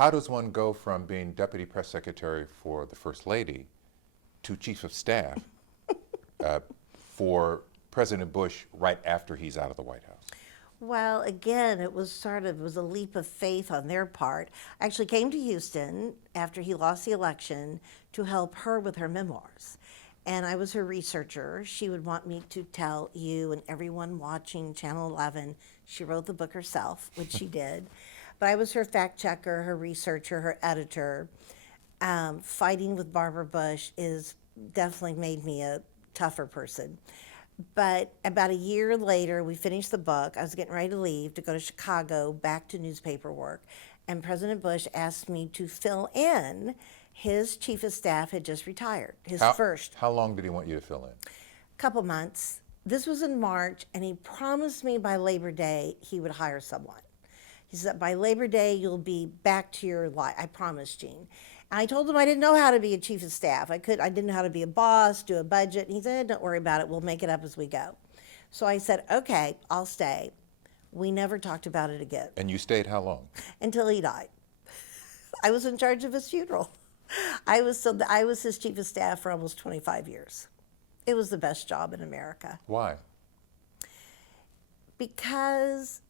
How does one go from being deputy press secretary for the First Lady to chief of staff for President Bush right after he's out of the White House? Well, again, it was a leap of faith on their part. I actually came to Houston after he lost the election to help her with her memoirs. And I was her researcher. She would want me to tell you and everyone watching Channel 11. She wrote the book herself, which she did. But I was her fact checker, her researcher, her editor. Fighting with Barbara Bush is definitely made me a tougher person. But about a year later, we finished the book. I was getting ready to leave to go to Chicago, back to newspaper work. And President Bush asked me to fill in. His chief of staff had just retired, his first. How long did he want you to fill in? Couple months. This was in March, and he promised me by Labor Day he would hire someone. He said, by Labor Day, you'll be back to your life. I promise, Jean. And I told him I didn't know how to be a chief of staff. I didn't know how to be a boss, do a budget. And he said, don't worry about it. We'll make it up as we go. So I said, okay, I'll stay. We never talked about it again. And you stayed how long? Until he died. I was in charge of his funeral. I was his chief of staff for almost 25 years. It was the best job in America. Why? Because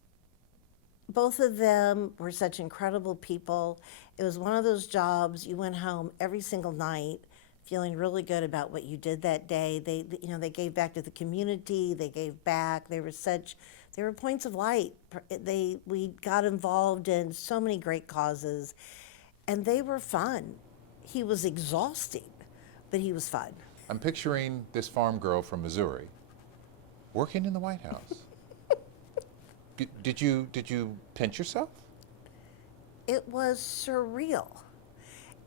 both of them were such incredible people. It was one of those jobs you went home every single night feeling really good about what you did that day. They gave back to the community. They gave back. They were points of light. We got involved in so many great causes, and they were fun. He was exhausting, but he was fun. I'm picturing this farm girl from Missouri working in the White House. Did you pinch yourself? It was surreal.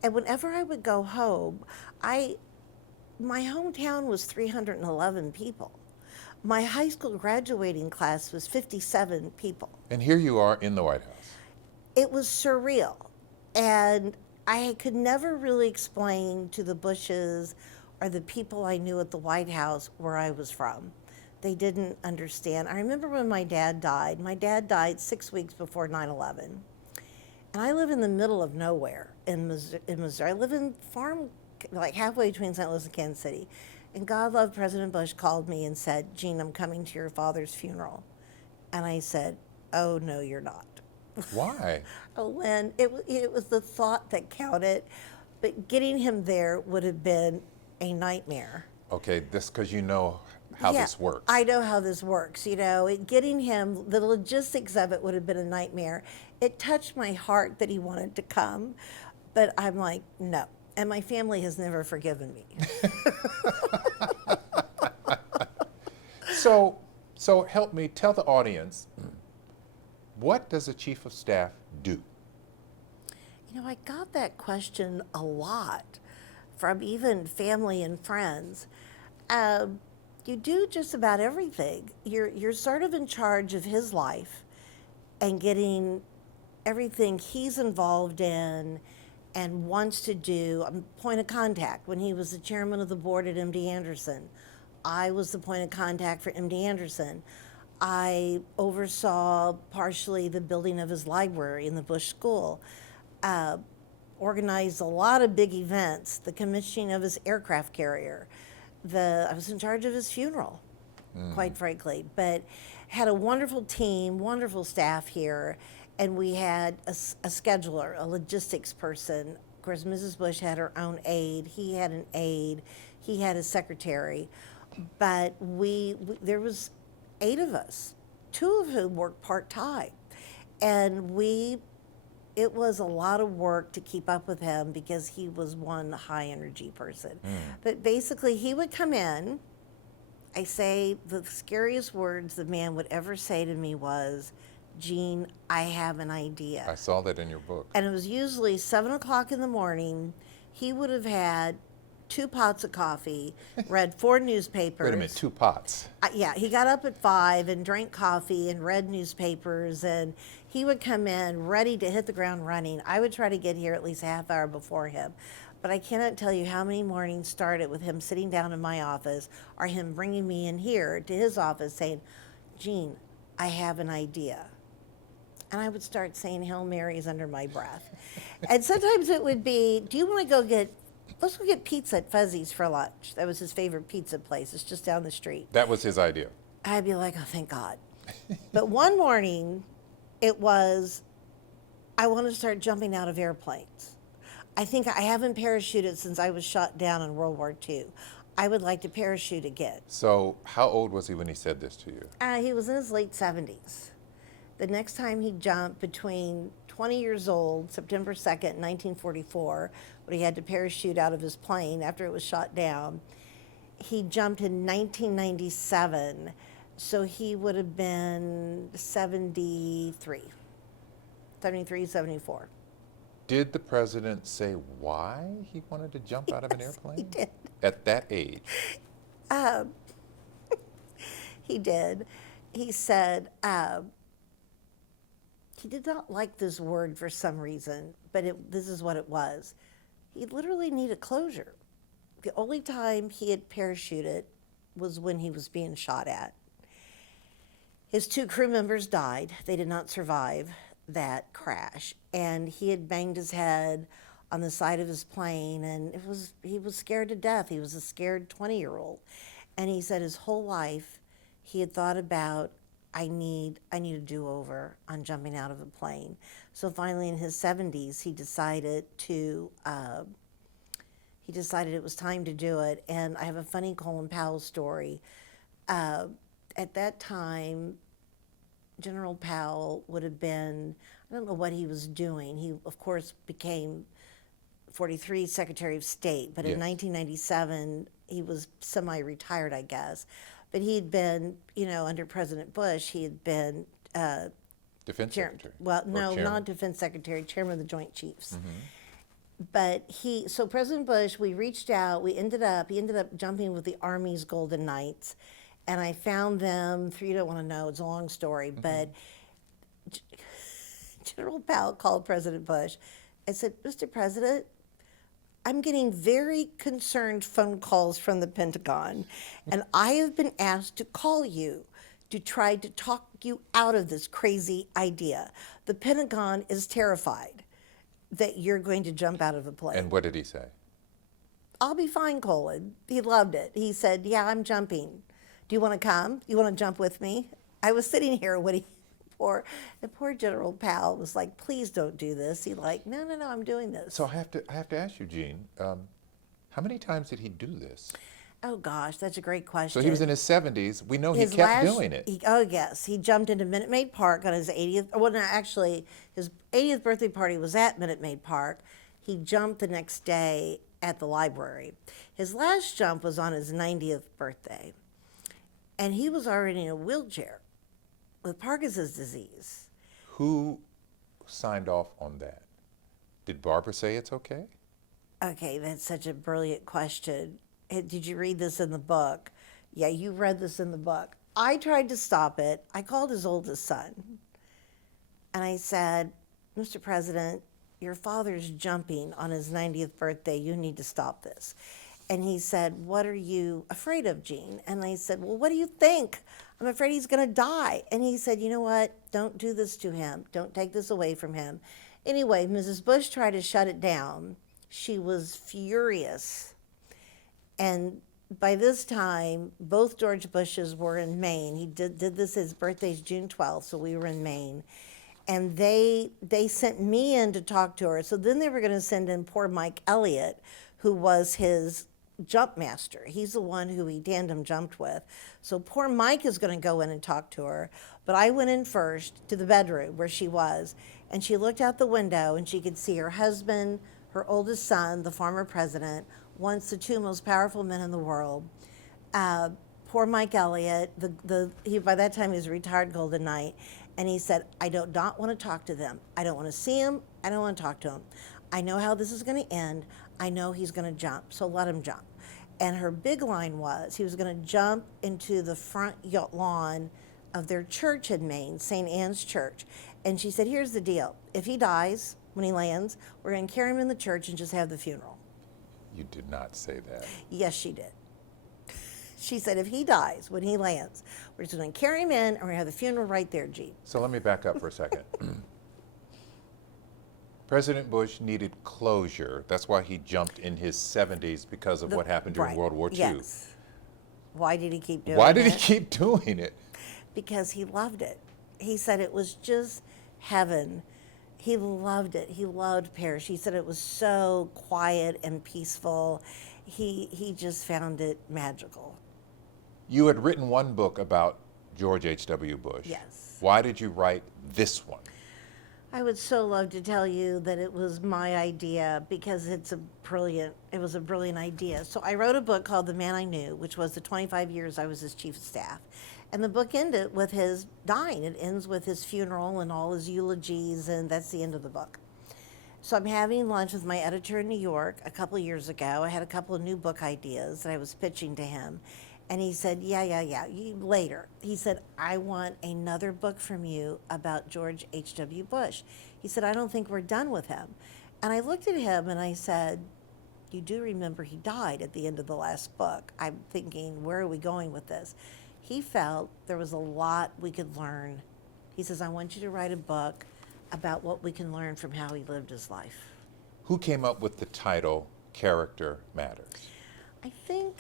And whenever I would go home, my hometown was 311 people. My high school graduating class was 57 people. And here you are in the White House. It was surreal. And I could never really explain to the Bushes or the people I knew at the White House where I was from. They didn't understand. I remember when my dad died. My dad died 6 weeks before 9/11. And I live in the middle of nowhere in Missouri. I live in farm, like halfway between St. Louis and Kansas City. And God loved President Bush called me and said, Jean, I'm coming to your father's funeral. And I said, oh, no, you're not. Why? Oh, Lynn, it was the thought that counted. But getting him there would have been a nightmare. Okay, this because you know how this works. I know how this works. Getting him, the logistics of it would have been a nightmare. It touched my heart that he wanted to come, but I'm like, no. And my family has never forgiven me. So help me tell the audience, what does a chief of staff do? I got that question a lot from even family and friends. You do just about everything. You're sort of in charge of his life and getting everything he's involved in and wants to do. Point of contact. When he was the chairman of the board at MD Anderson, I was the point of contact for MD Anderson. I oversaw partially the building of his library in the Bush School, organized a lot of big events, the commissioning of his aircraft carrier. I was in charge of his funeral, quite frankly, but had a wonderful team, wonderful staff here, and we had a scheduler, a logistics person. Of course, Mrs. Bush had her own aide. He had an aide. He had a secretary. But there was 8 of us, 2 of whom worked part-time. And it was a lot of work to keep up with him because he was one high-energy person. But basically, he would come in. I say the scariest words the man would ever say to me was, Jean, I have an idea. I saw that in your book. And it was usually 7 o'clock in the morning. He would have had 2 pots of coffee, read 4 newspapers. Wait a minute, 2 pots? Yeah, he got up at 5 and drank coffee and read newspapers, and he would come in ready to hit the ground running. I would try to get here at least a half hour before him. But I cannot tell you how many mornings started with him sitting down in my office or him bringing me in here to his office saying, Jean, I have an idea. and I would start saying Hail Marys under my breath. And sometimes it would be, do you want to go let's go get pizza at Fuzzy's for lunch. That was his favorite pizza place. It's just down the street. That was his idea. I'd be like, oh, thank God. But one morning, it was, I want to start jumping out of airplanes. I think I haven't parachuted since I was shot down in World War II. I would like to parachute again. So how old was he when he said this to you? He was in his late 70s. The next time he jumped, between 20 years old, September 2nd, 1944, when he had to parachute out of his plane after it was shot down, he jumped in 1997, so he would have been 73, 74. Did the president say why he wanted to jump out of an airplane? He did. At that age? He did. He said he did not like this word for some reason, but this is what it was. He literally needed closure. The only time he had parachuted was when he was being shot at. His 2 crew members died. They did not survive that crash, and he had banged his head on the side of his plane, and he was scared to death. He was a scared 20-year-old, and he said his whole life he had thought about, I need a do-over on jumping out of a plane. So finally, in his 70s, he decided it was time to do it. And I have a funny Colin Powell story. At that time, General Powell would have been, I don't know what he was doing. He, of course, became 43 Secretary of State, but in 1997, he was semi-retired, I guess. But he had been, under President Bush, he had been Defense Secretary? Well, no, chairman? not Defense Secretary, Chairman of the Joint Chiefs. But so President Bush, we reached out, he ended up jumping with the Army's Golden Knights, and I found them, you don't want to know, it's a long story, but General Powell called President Bush and said, Mr. President, I'm getting very concerned phone calls from the Pentagon, and I have been asked to call you to try to talk you out of this crazy idea. The Pentagon is terrified that you're going to jump out of a plane. And what did he say? I'll be fine, Colin. He loved it. He said, yeah, I'm jumping. Do you want to come? You want to jump with me? I was sitting here when the poor General Powell was like, please don't do this. He like, no, I'm doing this. So I have to ask you, Jean, how many times did he do this? Oh gosh, that's a great question. So he was in his 70s. We know he kept doing it. Oh yes, he jumped into Minute Maid Park on his 80th. Well, no, actually, his 80th birthday party was at Minute Maid Park. He jumped the next day at the library. His last jump was on his 90th birthday, and he was already in a wheelchair with Parkinson's disease. Who signed off on that? Did Barbara say it's okay? Okay, that's such a brilliant question. Did you read this in the book? Yeah, you read this in the book. I tried to stop it. I called his oldest son, and I said, Mr. President, your father's jumping on his 90th birthday. You need to stop this. And he said, what are you afraid of, Jean? And I said, well, what do you think? I'm afraid he's going to die. And he said, you know what? Don't do this to him. Don't take this away from him. Anyway, Mrs. Bush tried to shut it down. She was furious. And by this time, both George Bushes were in Maine. He did this, his birthday's June 12th, so we were in Maine. And they sent me in to talk to her. So then they were going to send in poor Mike Elliott, who was his jump master. He's the one who he tandem jumped with. So poor Mike is going to go in and talk to her. But I went in first to the bedroom where she was, and she looked out the window and she could see her husband, her oldest son, the former president, once the 2 most powerful men in the world. Poor Mike Elliott, he by that time he was a retired Golden Knight, and he said, I do not want to talk to them. I don't want to see him. I don't want to talk to him. I know how this is going to end. I know he's going to jump, so let him jump. And her big line was he was going to jump into the front lawn of their church in Maine, St. Anne's Church. And she said, here's the deal. If he dies when he lands, we're going to carry him in the church and just have the funeral. You did not say that. Yes, she did. She said, if he dies when he lands, we're just going to carry him in and we're going to have the funeral right there, Jean. So let me back up for a second. President Bush needed closure. That's why he jumped in his 70s because of what happened during Right. World War II. Yes. Why did he keep doing it? Why did he keep doing it? Because he loved it. He said it was just heaven. He loved it. He loved Paris. He said it was so quiet and peaceful. He just found it magical. You had written one book about George H.W. Bush. Yes. Why did you write this one? I would so love to tell you that it was my idea because it was a brilliant idea. So I wrote a book called The Man I Knew, which was the 25 years I was his chief of staff. And the book ended with his dying. It ends with his funeral and all his eulogies, and that's the end of the book. So I'm having lunch with my editor in New York a couple of years ago. I had a couple of new book ideas that I was pitching to him. And he said, yeah, later. He said, I want another book from you about George H.W. Bush. He said, I don't think we're done with him. And I looked at him and I said, you do remember he died at the end of the last book. I'm thinking, where are we going with this? He felt there was a lot we could learn. He says, I want you to write a book about what we can learn from how he lived his life. Who came up with the title Character Matters? I think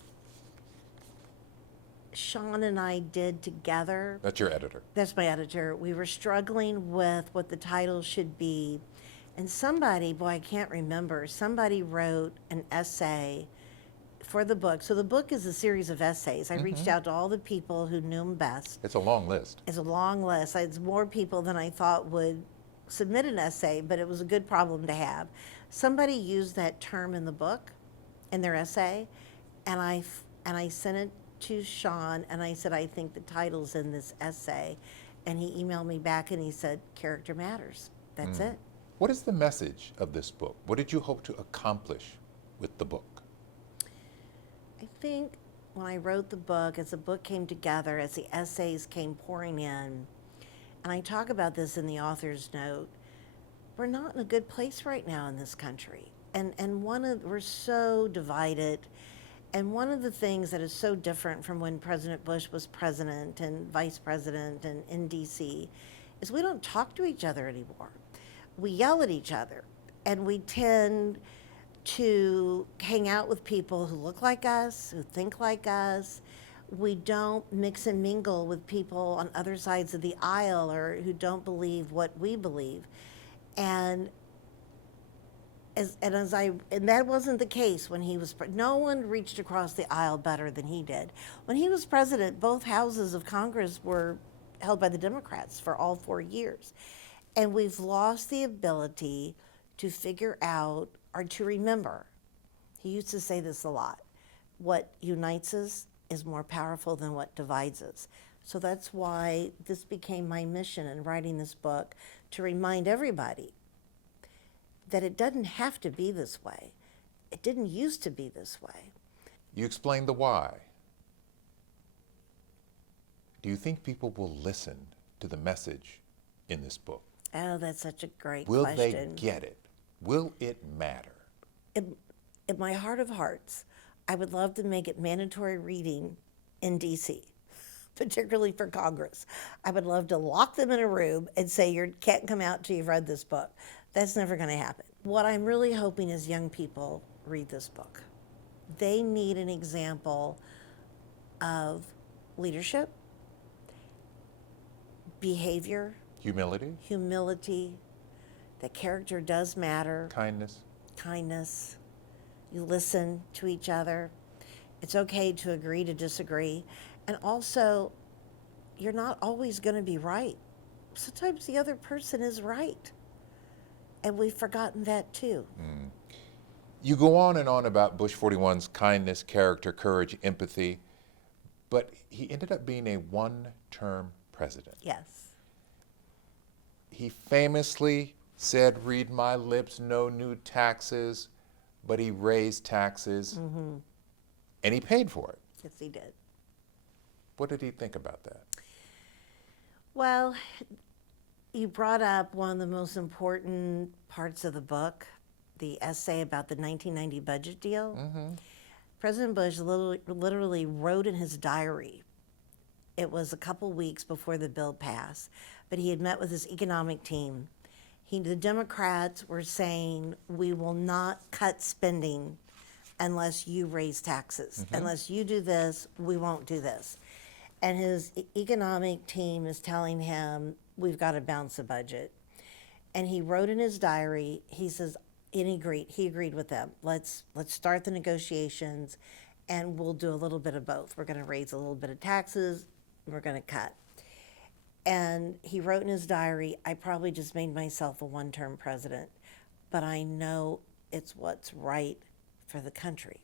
Sean and I did together. That's your editor. That's my editor. We were struggling with what the title should be. And somebody, boy, I can't remember, somebody wrote an essay for the book. So the book is a series of essays. I reached out to all the people who knew him best. It's a long list. It's a long list. It's more people than I thought would submit an essay, but it was a good problem to have. Somebody used that term in the book, in their essay, and I sent it to Sean, and I said, I think the title's in this essay. And he emailed me back and he said, Character Matters. That's it. What is the message of this book? What did you hope to accomplish with the book? I think when I wrote the book, as the book came together, as the essays came pouring in, and I talk about this in the author's note, we're not in a good place right now in this country. And we're so divided. And one of the things that is so different from when President Bush was president and vice president and in D.C. is we don't talk to each other anymore. We yell at each other, and we tend to hang out with people who look like us, who think like us. We don't mix and mingle with people on other sides of the aisle or who don't believe what we believe. And that wasn't the case when he was, no one reached across the aisle better than he did. When he was president, both houses of Congress were held by the Democrats for all 4 years. And we've lost the ability to figure out or to remember. He used to say this a lot. What unites us is more powerful than what divides us. So that's why this became my mission in writing this book, to remind everybody that it doesn't have to be this way. It didn't used to be this way. You explained the why. Do you think people will listen to the message in this book? Oh, that's such a great Will question. they get it? Will it matter? In my heart of hearts, I would love to make it mandatory reading in D.C., particularly for Congress. I would love to lock them in a room and say, you can't come out till you've read this book. That's never going to happen. What I'm really hoping is young people read this book. They need an example of leadership, behavior, humility, that character does matter, kindness. You listen to each other. It's okay to agree to disagree. And also, you're not always going to be right. Sometimes the other person is right. And we've forgotten that too. You go on and on about Bush 41's kindness, character, courage, empathy, but he ended up being a one-term president. Yes. He famously said, read my lips, no new taxes, but he raised taxes and he paid for it. Yes, he did. What did he think about that? Well, you brought up one of the most important parts of the book, the essay about the 1990 budget deal. President Bush literally wrote in his diary, it was a couple weeks before the bill passed, but he had met with his economic team, The Democrats were saying, we will not cut spending unless you raise taxes. Unless you do this, we won't do this. And his economic team is telling him, we've got to balance the budget. And he wrote in his diary, he says, and he agreed with them. Let's start the negotiations, and we'll do a little bit of both. We're going to raise a little bit of taxes, we're going to cut. And he wrote in his diary, I probably just made myself a one-term president, but I know it's what's right for the country.